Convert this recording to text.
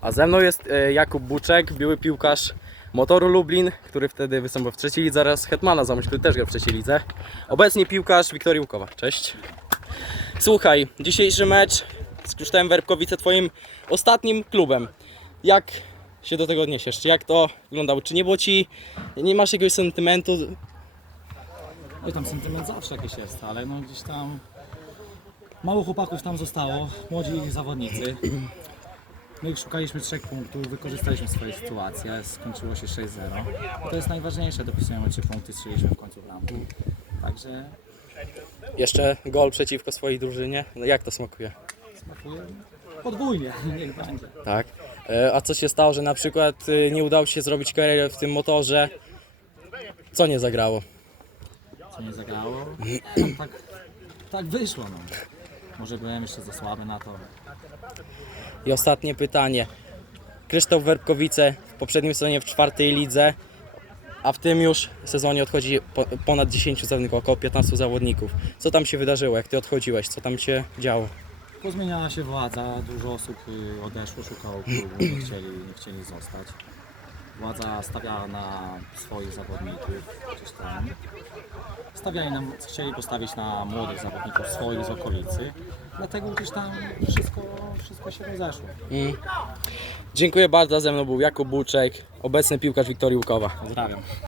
A ze mną jest e, Jakub Buczek, były piłkarz Motoru Lublin, który wtedy występował w trzeciej lidze oraz Hetmana Zamość, który też gra w trzeciej lidze. Obecnie piłkarz Wiktorii Łukowa. Cześć. Słuchaj, dzisiejszy mecz z Kruształem Werbkowice twoim ostatnim klubem. Jak się do tego odniesiesz? Czy jak to wyglądało? Czy nie było ci, nie masz jakiegoś sentymentu? Oj, tam sentyment zawsze jakiś jest, ale no gdzieś tam mało chłopaków tam zostało, młodzi zawodnicy. My szukaliśmy trzech punktów, wykorzystaliśmy swoje sytuacje, skończyło się 6-0. I to jest najważniejsze, dopisujemy trzy punkty, strzeliśmy w końcu bramki. Także Jeszcze gol przeciwko swojej drużynie? No jak to smakuje? smakuje podwójnie, niech będzie. Tak. E, A co się stało, że na przykład y, nie udało się zrobić kariery w tym motorze? Co nie zagrało? Co nie zagrało, tak, tak wyszło no. Może byłem jeszcze za słaby na to. I ostatnie pytanie. Krzysztof Werbkowice w poprzednim sezonie w czwartej lidze, a w tym już sezonie odchodzi po, ponad 10 zawodników, około 15 zawodników. Co tam się wydarzyło, jak ty odchodziłeś? Co tam się działo? Pozmieniała się władza, dużo osób y, odeszło, szukało klubu, nie chcieli, nie chcieli zostać. Władza stawiała na swoich zawodników gdzieś tam. Stawiali nam, chcieli postawić na młodych zawodników swoich z okolicy. Dlatego gdzieś tam wszystko, wszystko się rozeszło. Mm. Dziękuję bardzo, ze mną był Jakub Buczek, obecny piłkarz Wiktorii Łukowa. Pozdrawiam.